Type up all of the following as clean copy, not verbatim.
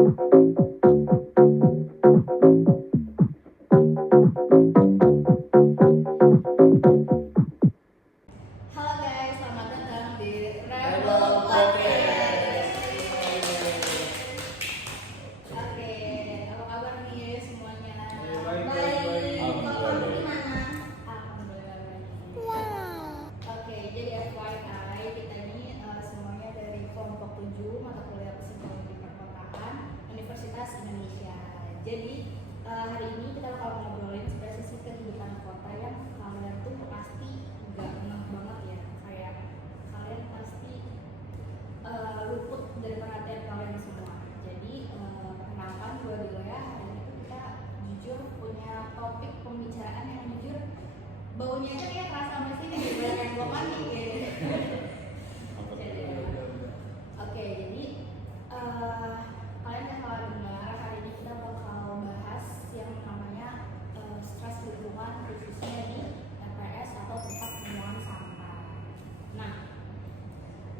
Halo guys, selamat datang di Rebel Podcast. Oke, apa kabar nih semuanya? Baik. Kalau kamu gimana? Alhamdulillah baik. Oke, jadi FYI kita ini semuanya dari kelompok 7 mata kuliah psikologi perkotaan Universitas Indonesia. Jadi hari ini kita bakal ngobrolin sebenarnya sisi kehidupan kota yang kalian tuh pasti nggak ngeh banget ya, kayak kalian pasti luput dari perhatian kalian semua. Jadi perkenalkan gue dulu ya. Hari ini tuh kita jujur punya topik pembicaraan yang jujur baunya aja kayak kerasa sama sini di banyak yang belum mandi kayak. Oke, jadi kalian bakal dengar hari ini kita bakal bahas yang namanya stres lingkungan, khususnya di TPS atau tempat pembuangan sampah. Nah,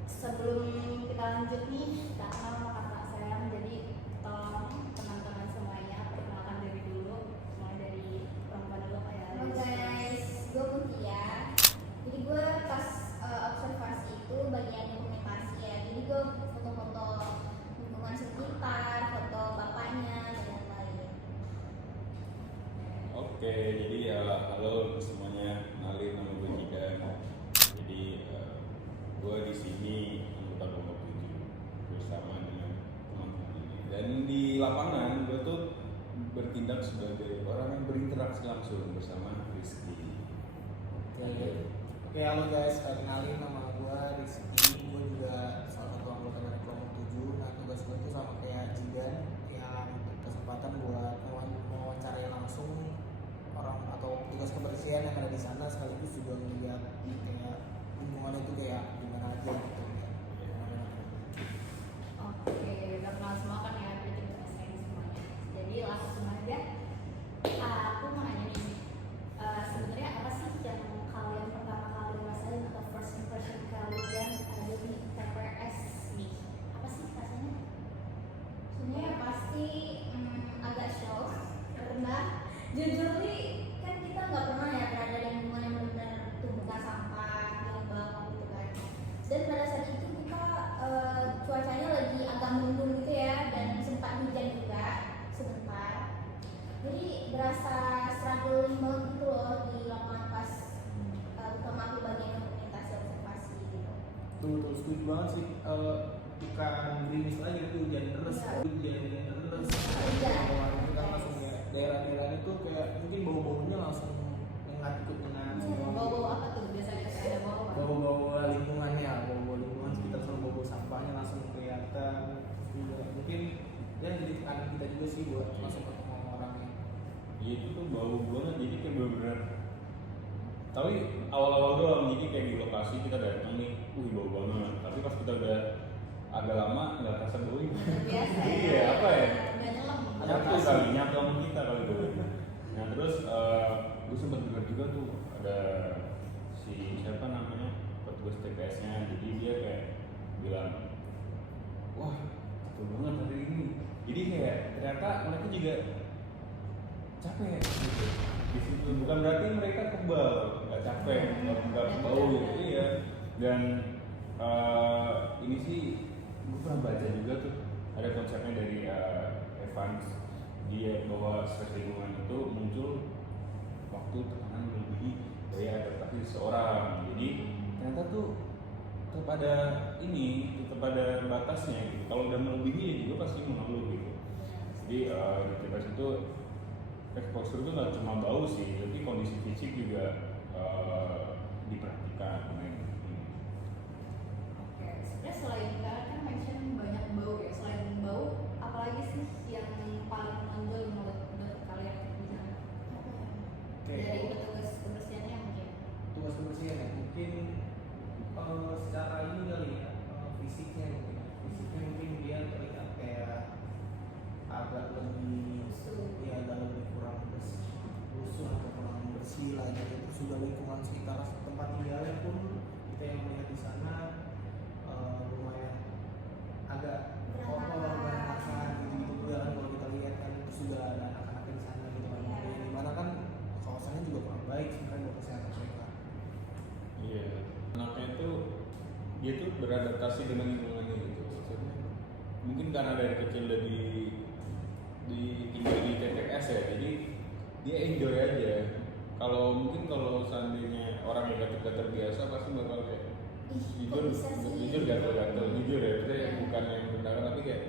sebelum kita lanjut nih, kita kenal sama kakak sayang. Jadi tolong teman-teman semuanya perkenalkan diri dulu, mulai dari perempuan dulu kayak. Halo guys, gue Mutia. Jadi gue pas observasi itu bagian dokumentasi ya. Jadi gue foto-foto lingkungan sekitar, foto bapaknya dan lain-lain. Oke, jadi halo semuanya, kenalin nama gue Jidan. Jadi gue di sini anggota kelompok 7 bersama dengan teman-teman ini. Dan di lapangan gue tuh bertindak sebagai orang yang berinteraksi langsung bersama Rizky. Oke, halo guys, kenalin nama gue Rizky. Gue juga salah satu anggota dari kelompok 7. Nah, tugas gue tuh sama kayak Jidan, yang kesempatan buat mewawancarai langsung orang atau tugas kebersihan yang ada di sana, sekaligus juga melihat kayak lingkungan itu kayak gimana aja gitu ya. Oke, udah kenal semua kan ya, kita juga sayang semuanya. Jadi langsung aja, aku mau nanya nih, sebenarnya apa sih yang kalian pertama kali rasain atau first impression kalian ada di TPS nih? Apa sih rasanya? Sebenarnya pasti agak shock karena jujur nih kan kita nggak pernah ya berada di lingkungan yang benar tumpukan sampah yang bau gitu kan. Dan pada saat itu kita cuacanya lagi agak mendung gitu ya, dan sempat hujan juga sebentar. Jadi berasa struggling banget gitu loh di lapangan pas terutama aku bagian dokumentasi observasi gitu. Betul, setuju banget sih. Bukan gerimis lagi, itu hujan deras, Iya. hujan deras. Hujan. Itu kan langsung ya daerah-daerah itu kayak mungkin bau-baunya langsung mengat ikut dengan Bau-bau apa tuh biasanya kayak ada bau apa? bau-bau lingkungannya, bau-bau lingkungan sekitar sama bau-bau sampahnya langsung kelihatan. Terus juga mungkin ya jadi tekanan kita juga sih buat masuk ke orangnya. Ya itu tuh bau banget, jadi kayak bener-bener. Tapi awal-awal doang, jadi kayak di lokasi kita datang nih, bau banget. Tapi pas kita udah agak lama nggak terasa bau. Biasa ya. Iya, apa ya? Udah nyelam. Nyatu sama kita kali itu. Nah terus gue sempat dengar juga tuh ada si siapa namanya petugas TPS-nya, jadi dia kayak bilang, wah capek banget hari ini. Jadi kayak ternyata mereka juga capek gitu. Di situ bukan berarti mereka kebal, nggak capek, nggak bau gitu ya. Dan ini sih gue pernah baca juga tuh ada konsepnya dari Evans, dia bahwa stres lingkungan itu muncul waktu tekanan melebihi daya adaptasi seseorang. Jadi ternyata tuh kepada ini, kepada batasnya gitu. Kalau udah melebihi ya juga pasti mengeluh gitu. Jadi di TPS itu exposure itu nggak cuma bau sih, tapi kondisi fisik juga diperhatikan. Oke, sebenarnya selain kalian kan mention banyak bau ya, selain bau apalagi sih yang paling menonjol menurut kalian di sana? Oke. Dari petugas kebersihannya mungkin. Tugas kebersihan ya mungkin secara ini kali ya, fisiknya mungkin dia terlihat kayak agak lebih ya agak lebih kurang bersih atau kurang bersih lah gitu. Terus juga lingkungan sekitar tempat tinggalnya pun kita yang melihat di sana lumayan agak dia tuh beradaptasi dengan lingkungannya gitu. Maksudnya mungkin karena dari kecil udah tinggal di TTS ya, jadi dia enjoy aja. Kalau seandainya orang yang gak terbiasa pasti bakal kayak jujur gatel-gatel, jujur ya, maksudnya bukan yang rendahan tapi kayak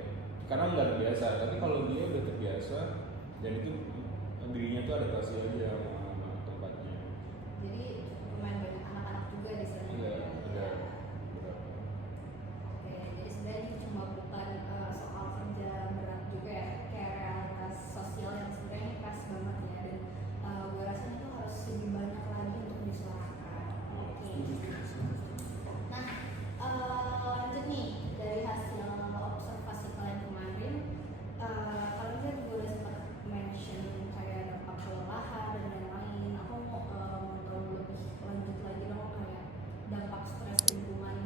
karena nggak terbiasa. Tapi kalau dia udah terbiasa dan itu dirinya tuh adaptasi aja sama tempatnya. Jadi lumayan banyak anak-anak juga di sana. Iya, ada beberapa. Oke, jadi sebenarnya ini cuma bukan soal kerja berat juga ya, kayak realitas sosial yang sebenarnya ini keras banget ya, dan gue rasa itu harus lebih banyak lagi untuk disuarakan. Oke. Nah, lanjut nih dari hasil observasi kalian kemarin, kalian kan juga udah sempat mention kayak dampak kelelahan dan lain-lain. Aku mau tahu lebih lanjut lagi dong, kayak dampak stres lingkungan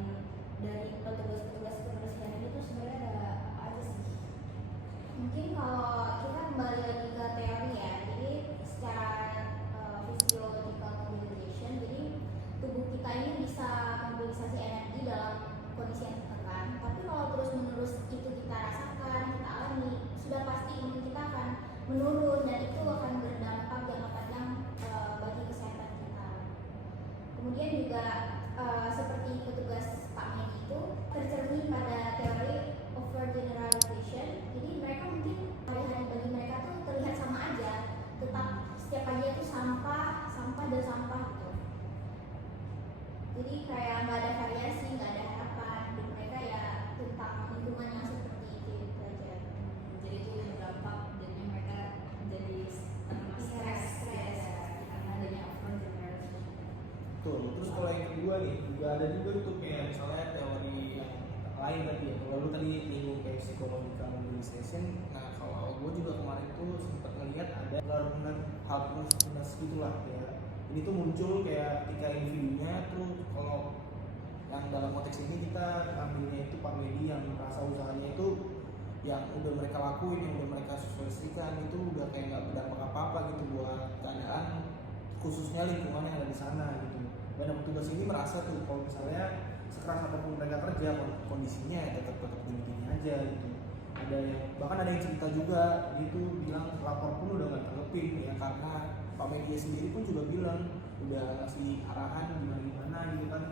dari petugas-petugas kebersihan ini tuh sebenarnya ada apa aja sih? Mungkin kalau kita kembali lagi ke teori ya, jadi secara physiological mobilization, jadi tubuh kita ini bisa mobilisasi energi dalam kondisi yang tertekan. Tapi kalau terus-menerus itu kita rasakan, kita alami, sudah pasti imun kita akan menurun dan itu akan berdampak jangka panjang bagi kesehatan kita. Kemudian juga seperti petugas Pak Medi itu tercermin pada teori overgeneralization. Jadi mereka mungkin hari-hari bagi mereka tuh terlihat sama aja, tetap setiap pagi itu sampah, sampah dan sampah gitu. Jadi kayak nggak ada variasi, nggak ada harapan. Hidup mereka ya tentang lingkungan yang seperti itu aja. Jadi itu berdampak, jadinya mereka jadi Iya, stres stres. karena adanya overgeneralization. Tuh, terus kalau yang kedua nih, juga ada juga tuh kayak misalnya teori yang lain tadi ya. Kalau lu tadi nyinggung kayak psychological mobilization, nah kalau gue juga kemarin tuh sempat ngeliat ada learner helplessness gitulah ya. Ini tuh muncul kayak ketika individunya tuh, kalau yang dalam konteks ini kita ambilnya itu Pak Medi yang merasa usahanya itu yang udah mereka lakuin, yang udah mereka sosialisasikan itu udah kayak nggak berdampak apa-apa gitu buat keadaan khususnya lingkungan yang ada di sana gitu. Dan petugas ini merasa tuh kalau misalnya sekeras apapun mereka kerja, kondisinya ya tetap gini-gini aja gitu. Ada yang bahkan ada yang cerita juga, dia tuh bilang lapor pun udah nggak tanggepin ya, karena Pak Media sendiri pun juga bilang udah ngasih arahan gimana gitu kan,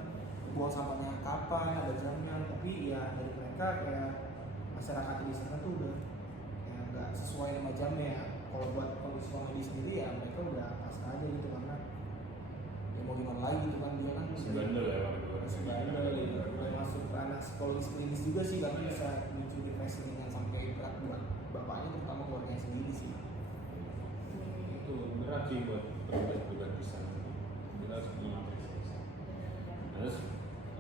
buang sampahnya kapan, ada jamnya, tapi ya dari mereka kayak masyarakat di sana tuh udah ya nggak sesuai sama jamnya. Kalau buat kondisi Pak Media sendiri ya mereka udah pasrah aja gitu, karena ya mau gimana lagi gitu kan, dia kan Sebandel ya waktu itu. sebandel gitu, udah masuk ke ranah psikologis klinis juga sih, karena bisa muncul depresi dengan sampai berat buat bapaknya, terutama keluarganya sendiri sih. Itu berat sih buat petugas di sana. Kita harus mengapresiasi. Terus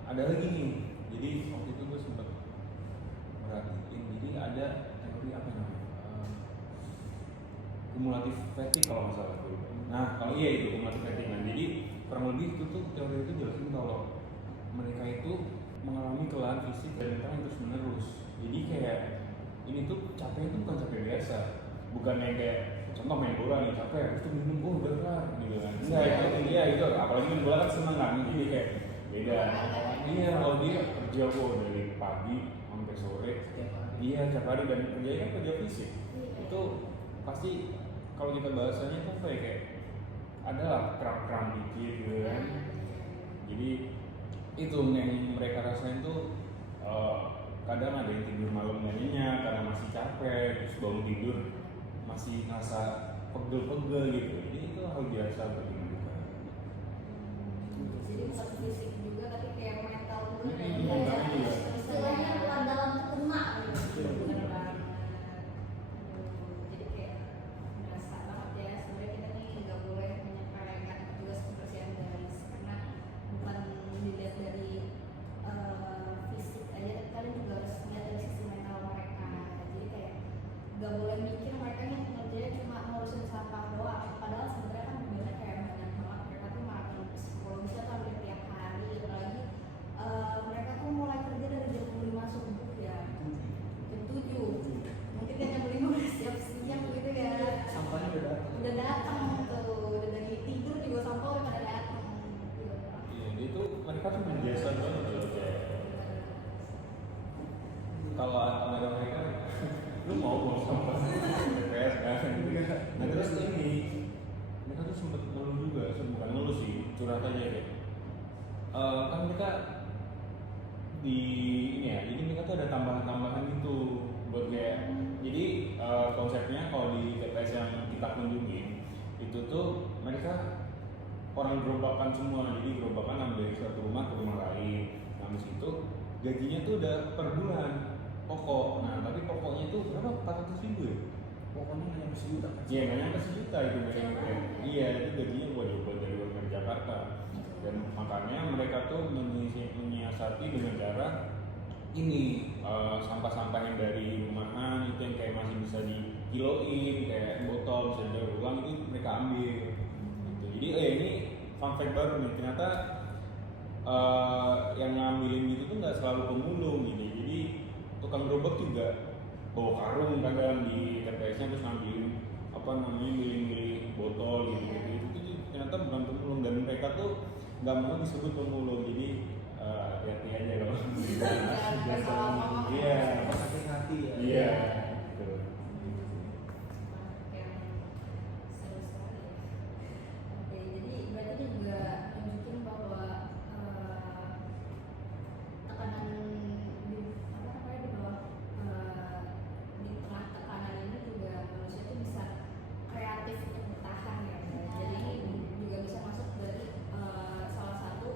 ada lagi nih, jadi waktu itu gue sempat merhatiin, jadi ada teori apa namanya, kumulatif fatigue kalau nggak salah tuh. Nah kalau iya itu kumulatif fatigue. Nah jadi kurang lebih itu tuh teori itu jelasin kalau mereka itu mengalami kelelahan fisik dan mental yang terus menerus. Jadi kayak ini tuh capek itu bukan capek biasa, bukan yang kayak contoh main bola nih capek, terus tuh minum udah kelar gitu kan. Enggak, itu apalagi main bola kan seneng kan, jadi kayak beda. Iya, kalau dia kerja kok dari pagi sampai sore, iya tiap hari, dan kerjanya kan kerja fisik. Itu pasti kalau kita bahasanya tuh kayak adalah kram-kram dikit gitu kan. Jadi itu yang mereka rasain tuh kadang ada yang tidur malam nggak nyenyak karena masih capek, terus bangun tidur masih ngerasa pegel-pegel gitu. Jadi itu hal biasa bagi mereka. Jadi bukan fisik juga tapi kayak mental juga dan Mentalnya juga. Istilahnya luar dalam kena gitu. bener banget. Jadi kayak berasa banget ya, sebenarnya kita nih nggak boleh menyepelekan petugas kebersihan guys, karena bukan dilihat dari fisik aja, tapi kalian juga harus lihat dari sisi mental mereka. Jadi kayak nggak boleh mikir mereka yang kerjanya cuma ngurusin sampah doang, padahal sebenarnya kan banyak banget mereka tuh maraton psikologisnya tuh hampir tiap hari. Apalagi mereka tuh mulai kerja dari jam 5 subuh mau sampah TPS kan. Nah terus ini mereka tuh sempet ngeluh juga, bukan ngeluh sih, curhat aja kayak kan mereka di ini ya, jadi mereka tuh ada tambahan-tambahan gitu buat kayak, jadi konsepnya kalau di TPS yang kita kunjungi itu tuh mereka orang gerobakan semua, jadi gerobakan dari suatu rumah ke rumah lain. Nah di situ gajinya tuh udah per bulan pokok. Nah tapi pokoknya itu berapa? 400.000 ya? Pokoknya hanya sejuta kan? Iya, nggak nyampe sejuta itu mereka. Iya, itu gajinya buat dari luar Jakarta. Dan makanya mereka tuh menyiasati dengan cara ini sampah-sampah yang dari rumahan itu yang kayak masih bisa dikiloin, kayak botol bisa didaur ulang itu mereka ambil. Gitu. Jadi ini fun fact baru nih, ternyata yang ngambilin gitu tuh nggak selalu pemulung gitu. Jadi tukang gerobak juga bawa karung kadang di TPS-nya terus ngambilin apa namanya milih-milih botol gitu. Itu ternyata bukan pemulung dan mereka tuh nggak mau disebut pemulung. Jadi hati-hati aja kalau iya Hati-hati ya. iya gitu. yang seru sekali ya. Oke, jadi berarti ini juga nunjukin bahwa tekanan di apa namanya di bawah di tengah tekanan ini juga manusia tuh bisa kreatif untuk bertahan ya. Jadi juga bisa masuk dari salah satu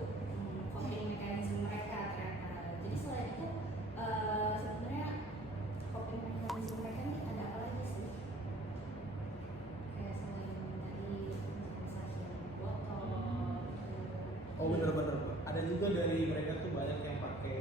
coping mechanism mereka ternyata. Jadi selain itu sebenarnya coping mechanism mereka ini ada apa lagi sih? Kayak selain tadi sensasi botol. Oh bener-bener, ada juga dari mereka tuh banyak yang pakai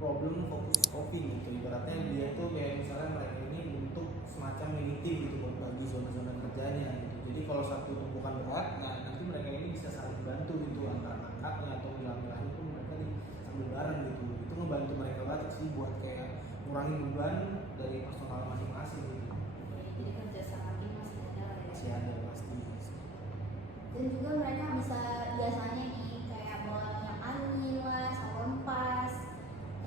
problem fokus coping gitu. Ibaratnya dia tuh kayak misalnya mereka ini bentuk semacam unity gitu buat bagi zona-zona kerjanya gitu. Jadi kalau satu tumpukan berat, nah nanti mereka ini bisa saling bantu gitu antara angkatnya atau milah-milahnya pun mereka nih sambil bareng gitu. Itu ngebantu mereka banget sih buat kayak ngurangin beban dari personal masing-masing gitu. Jadi kerja sama tim masih ada ya. Masih ada pasti. Dan juga mereka bisa biasanya nih kayak bawa minyak angin lah, saluran pas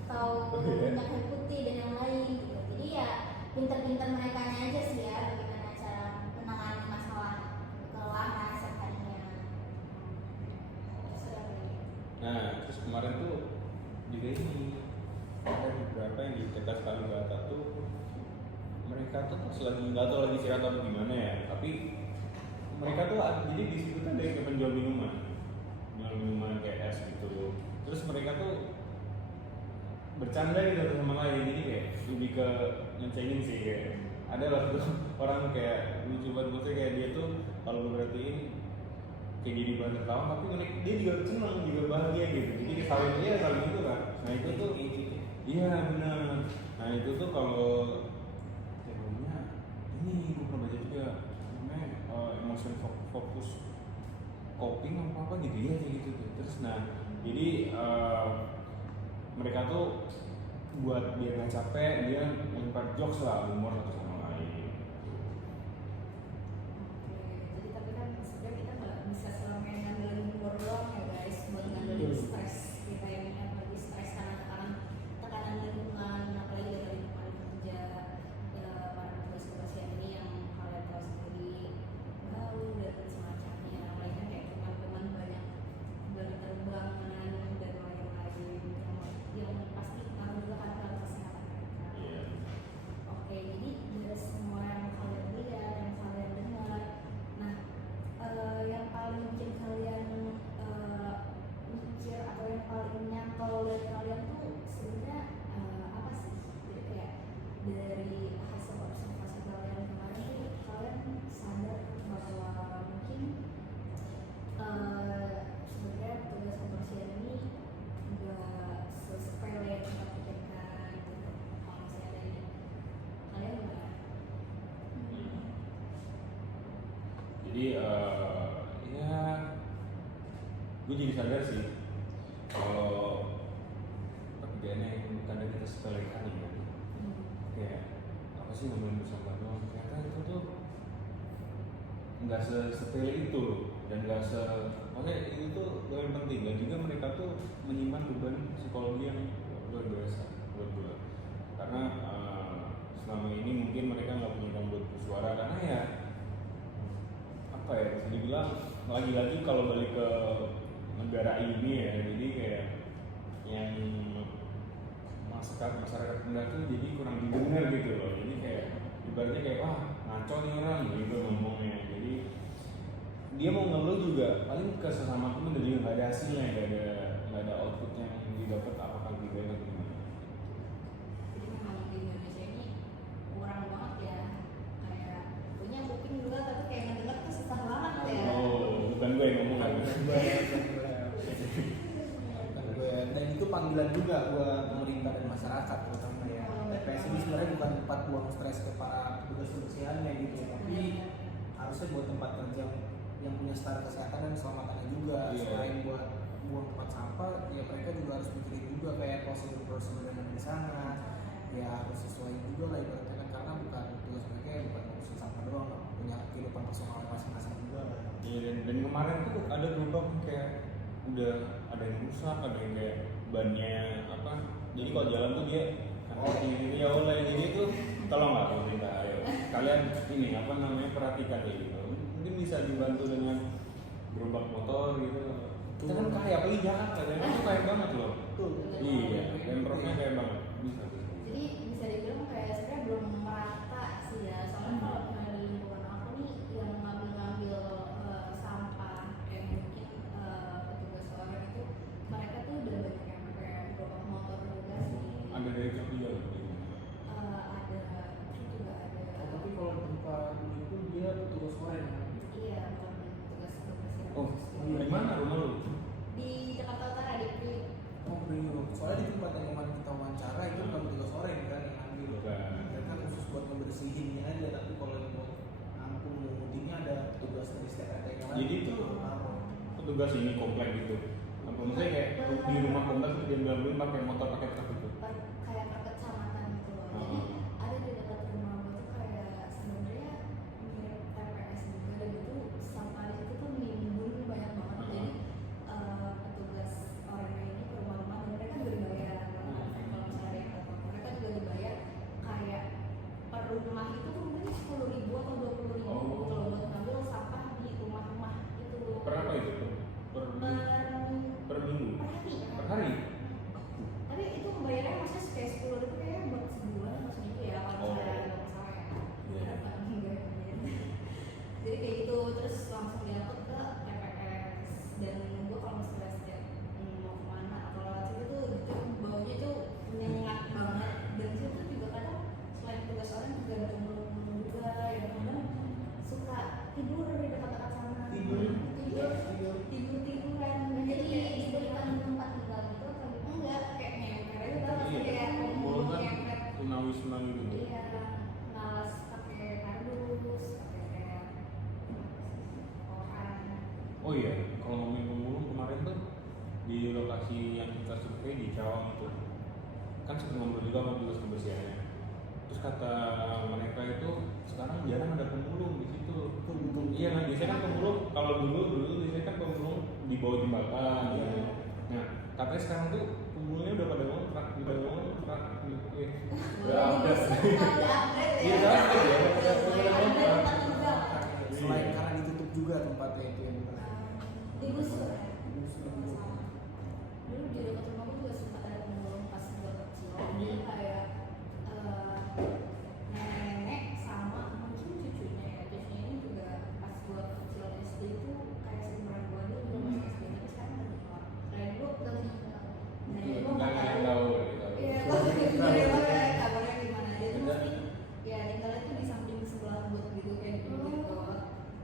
atau minyak kayu putih dan yang lain gitu. Jadi ya pinter-pinter mereka aja sih ya bagaimana cara menangani masalah kelelahan seharinya. Nah terus kemarin tuh juga ini ada beberapa yang di Tekas Kalibata tuh mereka tuh pas lagi nggak tahu lagi istirahat atau gimana ya, tapi mereka tuh jadi di situ kan ada yang penjual minuman kayak es gitu. Terus mereka tuh bercanda gitu satu sama lain, jadi kayak lebih ke ngencengin sih kayak ada lah tuh orang kayak lucu banget maksudnya kayak dia tuh kalau gue perhatiin kayak jadi bahan tertawa tapi dia juga senang juga bahagia gitu. Jadi saling itu kan. Nah itu tuh iya benar. Nah itu tuh kalau teorinya ini gue pernah baca juga namanya emotion focus coping apa gitu ya kayak gitu tuh. Terus nah jadi mereka tuh buat biar nggak capek dia melempar jokes lah, humor satu sama lain. Jadi tapi kan sebenarnya kita nggak bisa selamanya ngandelin humor doang ya guys buat ngandelin stres kita yang lagi stres karena tekanan lingkungan, apalagi dari lingkungan kerja ya, para petugas kebersihan ini yang kalian tahu sendiri bau dan semacamnya, apalagi kan kayak teman-teman banyak terbangan dan lain-lain yang pasti ngaruh juga kan ke kesehatan mereka. Iya. Oke, jadi dari semua yang kalian lihat, yang kalian dengar, nah yang paling bikin kalian mikir atau yang paling nyantol dari kalian tuh sebenarnya apa sih? Jadi kayak dari hasil observasi kalian kemarin tuh kalian sadar bahwa mungkin sebenarnya petugas kebersihan ini nggak sesepele yang kita pikirkan gitu. Kalau misalnya ada ini kalian gimana? Jadi ya gue jadi sadar sih kalau pekerjaan yang kadang kita sepelekan ya kayak apa sih ngomongin bersama doang, ternyata itu tuh nggak sepele itu dan nggak maksudnya itu tuh yang penting. Dan juga mereka tuh menyimpan beban psikologi yang luar biasa buat gue karena lagi-lagi kalau balik ke negara ini ya, jadi kayak yang masyarakat rendah tuh jadi kurang didengar gitu loh. Jadi kayak ibaratnya kayak wah ngaco nih orang gitu ngomongnya. Jadi dia mau ngeluh juga paling ke sesama temen dan juga nggak ada hasilnya, nggak ada output yang didapat apakah lebih baik atau gimana. Jadi memang di Indonesia ini kurang banget ya, kayak punya kuping juga tapi kayak ngedenger tuh susah banget ya. Oh, bukan gue yang ngomong kan? Dan itu panggilan juga buat pemerintah dan masyarakat terutama ya. TPS ini sebenarnya bukan tempat buang stres ke para petugas kebersihannya gitu, tapi harusnya buat tempat kerja yang punya standar kesehatan dan keselamatannya juga. Selain buat buang tempat sampah, ya mereka juga harus mikirin juga kayak prosedur yang ada di sana. Ya harus sesuai juga lah ibaratnya kan, karena bukan tugas mereka ya bukan ngurusin sampah doang, punya kehidupan personal masing-masing juga lah. Iya, dan kemarin tuh ada gerobak kayak udah ada yang rusak, ada yang kayak bannya apa, jadi kalau jalan tuh dia ini ya oleh jadi itu tolong lah pemerintah, ayo kalian ini apa namanya perhatikan ya gitu, mungkin bisa dibantu dengan gerobak motor gitu. Kita kan kaya, apalagi Jakarta kan itu kaya banget loh. Iya, pemprovnya kaya banget, bisa. Jadi bisa dibilang kayak sebenarnya belum merata sih ya, soalnya kalau misalnya di lingkungan aku nih yang ngambil sampah yang mungkin petugas orang itu mereka tuh udah banyak yang pakai gerobak motor juga sih. Ada dari truk juga loh. Ada truk juga ada. Tapi kalau tempat itu dia petugas oren kan? Iya, bukan petugas kebersihan. Oh, di mana rumah lu? Di Jakarta Utara di Priuk. Oh Priuk, soalnya di tempat yang kemarin kita wawancara itu bukan petugas oren kan yang ambil. Bukan. Mereka khusus buat ngebersihinnya aja, tapi kalau yang buat nampung mutinya ada petugas dari setiap RT kan. Jadi itu petugas ini komplek gitu. Apa maksudnya kayak di rumah komplek tuh dia ambil pakai motor pakai truk gitu. Kayak per kecamatan gitu loh. Jadi ada di dekat rumah gue tuh kayak sebenarnya mirip TPS juga, dan itu sampah di situ tuh menimbun banyak banget. Jadi petugas orang ini ke rumah-rumah dan mereka juga dibayar. Kalau misalnya yang nggak tahu, mereka juga dibayar kayak per rumah itu tuh mungkin 10.000 atau 20.000 gitu loh buat ngambil sampah di rumah-rumah gitu. Per apa itu tuh? Per minggu? Per hari? Tapi itu bayarnya maksudnya kayak 10.000 kayaknya buat sebulan atau segitu ya kalau misalnya nggak masalah ya. Iya. Jadi kayak gitu, terus langsung diangkut ke TPS. Dan gue kalau misalnya setiap mau kemana atau lewat situ tuh gitu baunya tuh menyengat banget. Dan situ juga kadang selain tugas orang juga ada pemulung juga yang kadang suka tidur di dekat-dekat sana. Tidur-tiduran. Jadi diberikan tempat tinggal gitu atau gimana? Enggak, kayak nyemper aja tau, Iya, kayak pemulung kan nyemper. tunawisma gitu. Iya, ngalas pakai kardus, pakai kayak koran. Oh iya, kalau ngomongin pemulung kemarin tuh di lokasi yang kita survei di Cawang itu kan sempat ngobrol juga sama petugas kebersihannya. Terus kata mereka itu sekarang jarang ada pemulung di situ. Iya kan, biasanya kan pemulung kalau dulu biasanya kan pemulung di bawah jembatan. Iya. Gitu. Nah, katanya sekarang tuh pemulungnya udah pada ngontrak gitu. Udah update. Iya, udah update ya. Udah ngontrak. Selain karena ditutup juga tempatnya itu yang Digusur ya? Dulu di dekat rumah gue juga sempat ada pemulung pas gue kecil. Jadi kayak nenek-nenek sama mungkin cucunya ya. Cucunya ini juga pas gue kecil SD itu kayak seumuran gue dia juga masih SD, tapi sekarang udah keluar. Kayak dulu nenek gue Nggak nggak tahu. Iya, gue kayak kabarnya gimana aja tuh mesti ya tinggalnya tuh di samping sebelah got gitu kayak gitu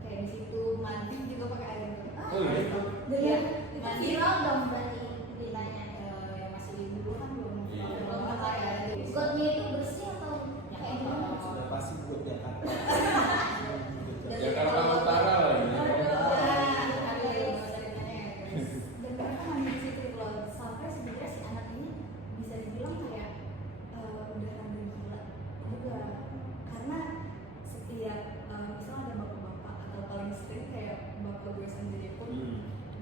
kayak di situ mandi juga pakai air. Oh iya. Iya, Itu mandi viral dong berarti ditanya yang masih dulu kan belum Iya. belum apa ya. gotnya itu bersih atau kayak gimana? sudah pasti buat Jakarta. Jakarta Utara lah ini. Dan mereka mandi di situ loh, sampai sebenarnya si anak ini bisa dibilang kayak udah rada gila juga, karena setiap misalnya ada bapak-bapak atau paling sering kayak bapak gue sendiri pun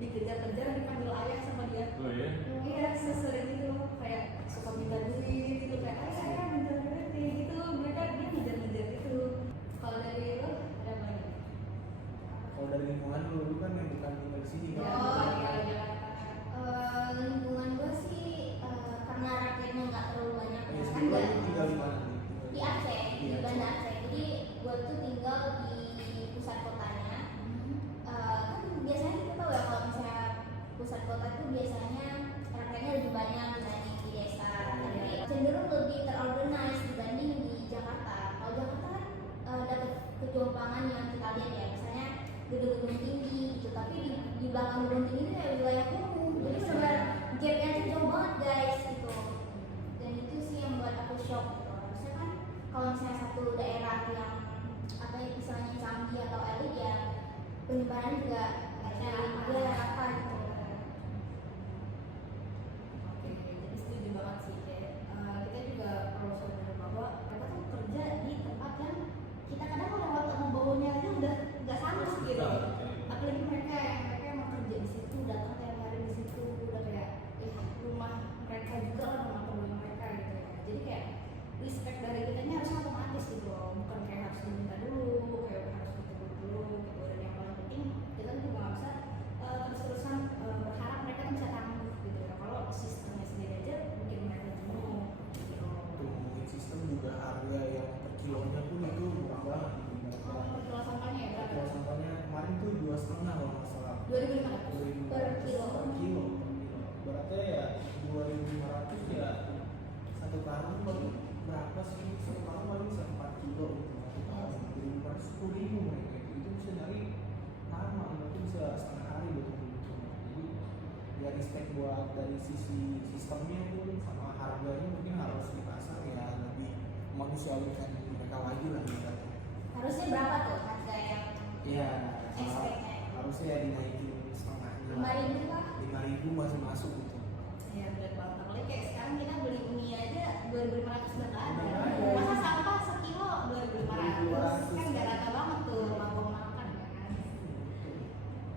dikejar-kejar dipanggil ayah sama dia. Oh iya. Iya, sesering itu kayak suka minta duit gitu, kayak ayah minta duit kayak gitu, mereka dia ngejar-ngejar gitu. Kalau dari lo ada apa lagi? Kalau dari lingkungan dulu kan yang Banda Aceh. Jadi gue tuh tinggal di pusat kotanya. Kan biasanya kita tahu ya kalau misalnya pusat kota itu biasanya rakyatnya lebih banyak dibanding di desa. Jadi cenderung lebih terorganize dibanding di Jakarta. Kalau Jakarta kan dapat kejompangan yang kita lihat ya, misalnya gedung-gedung tinggi gitu, tapi di belakang gedung tinggi itu ya wilayah kumuh. Jadi sebenarnya gapnya tuh jauh banget guys gitu. Dan itu sih yang buat aku shock gitu. Harusnya kan kalau misalnya satu daerah yang apa ya misalnya canggih atau elit ya penyebaran juga ada rata gitu. Oke, jadi setuju banget sih kayak kita juga perlu sadar bahwa mereka tuh kerja di tempat yang kita kadang kalau lewat membawanya aja udah nggak sanggup gitu. Apalagi mereka emang kerja di situ, datang tiap hari di situ, udah kayak rumah mereka juga lah, rumah kedua mereka gitu ya. Jadi kayak respect dari kitanya harus otomatis gitu loh, bukan kayak harus diminta dulu, kayak harus ditegur dulu gitu. Dan yang paling penting kita juga nggak bisa terus-terusan berharap mereka tuh bisa tangguh gitu ya. Kalau sistemnya sendiri aja mungkin mereka jenuh gitu. Untuk sistem juga harga yang per kilonya pun itu murah banget. Per kilo sampahnya ya Kalau berapa? sampahnya kemarin tuh 2,5 kalau nggak salah. 2.500 per kilo. Per kilo. Berarti ya 2.500 ya satu karung baru berapa sih? Satu karung paling bisa 4 kilo gitu. Satu karung 2.500 10.000 mereka itu bisa nyari lama, itu bisa setengah hari betul-betul. Jadi ya respect buat dari sisi sistemnya pun sama harganya mungkin harus di pasar ya lebih manusiawikan mereka lagi lah gitu. Harusnya berapa tuh harga yang Iya, expect-nya? harusnya dinaikin setengahnya. 5.000 kah? 5.000 masih masuk gitu. Ya berat banget. Apalagi kayak sekarang kita beli mie aja 2.500 udah nggak ada. Nggak ada. Masa sampah sekilo 2.500 kan nggak rata banget tuh mangkok makan kan.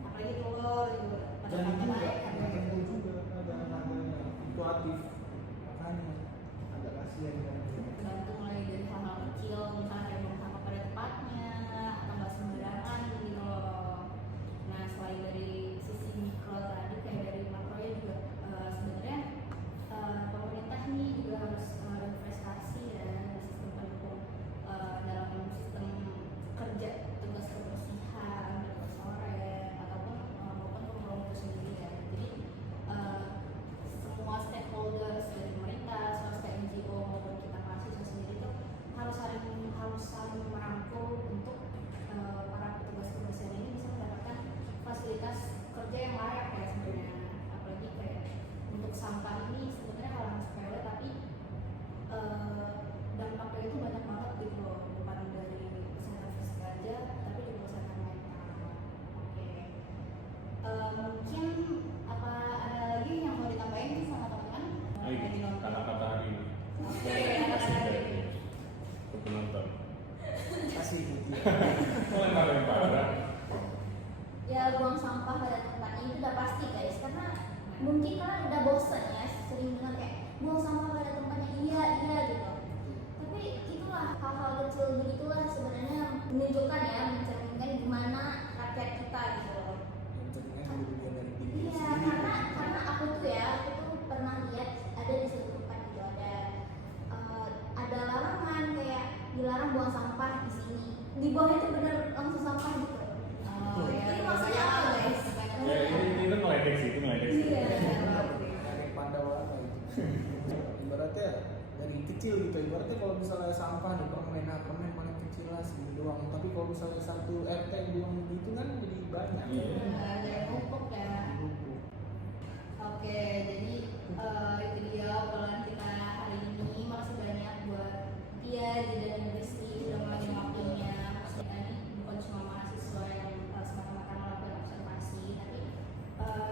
Apalagi telur juga pada Dan itu naik juga, harganya. itu juga ada harganya fluktuatif, makanya agak kasihan kan. Tergantung mulai dari hal-hal kecil, misalnya kayak buang sampah pada tempatnya atau nggak sembarangan gitu loh. Nah selain dari sisi mikro tadi, kayak dari makronya juga sebenarnya pemerintah nih juga harus investasi ya di sistem pendukung dalam sistem kerja tugas kebersihan, tugas oren ataupun maupun pemulung itu sendiri ya. Jadi semua stakeholders dari pemerintah, swasta, NGO maupun kita mahasiswa sendiri tuh harus saling merangkul untuk para petugas kebersihan ini bisa mendapatkan fasilitas kerja yang layak ya sebenarnya. Apalagi kayak untuk sampah ini sebenarnya hal yang sepele tapi dampaknya itu banyak banget gitu loh, bukan dari kesehatan fisik aja tapi juga kesehatan mental. Oke. Mungkin apa ada lagi yang mau ditambahin sama teman-teman? Ayo, Lagi nonton. kata-kata hari ini. Oke, kata-kata hari ini. Ke penonton. Kasih gitu. Lempar-lemparan. Ya buang sampah pada tempatnya itu udah pasti guys, karena mungkin kalian udah bosen ya sering dengar kayak buang sampah pada tempatnya iya gitu. Tapi itulah hal-hal kecil begitulah sebenarnya menunjukkan ya mencerminkan gimana rakyat kita gitu loh. Yang pentingnya juga bagian dari diri Iya, sendiri. karena aku tuh pernah lihat ada di suatu tempat gitu ada larangan kayak dilarang buang sampah di sini. Di bawah itu bener langsung sampah gitu. Oh, ya. Ini maksudnya apa guys? Ya ini meledek sih, itu meledek sih. Iya. Dari pada warna itu. Ibaratnya dari kecil gitu. Ibaratnya kalau misalnya sampah di permen paling kecil lah segini doang. Tapi kalau misalnya satu RT bilang gitu kan jadi banyak. Iya. Ada yang numpuk ya. Oke, jadi itu dia obrolan kita hari ini. Makasih banyak buat Tia, Jeda, dan Rizky sudah meluangkan waktunya. Maksudnya ini bukan cuma mahasiswa yang semata-mata melakukan observasi, tapi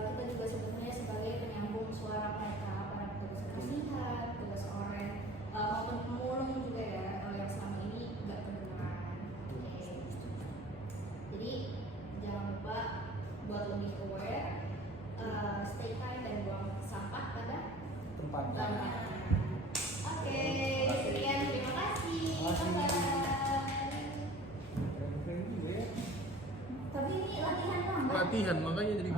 kita juga sebenarnya sebagai penyambung suara mereka, para petugas kebersihan, petugas oren, maupun pemulung juga ya, yang selama ini nggak kedengeran. Oke. Jadi jangan lupa buat lebih aware, stay kind dan buang sampah pada Tempatnya. tempatnya. Oke, sekian terima kasih. Makasih. Bye. Keren-keren juga ya. Tapi ini latihan tambah. Latihan makanya jadi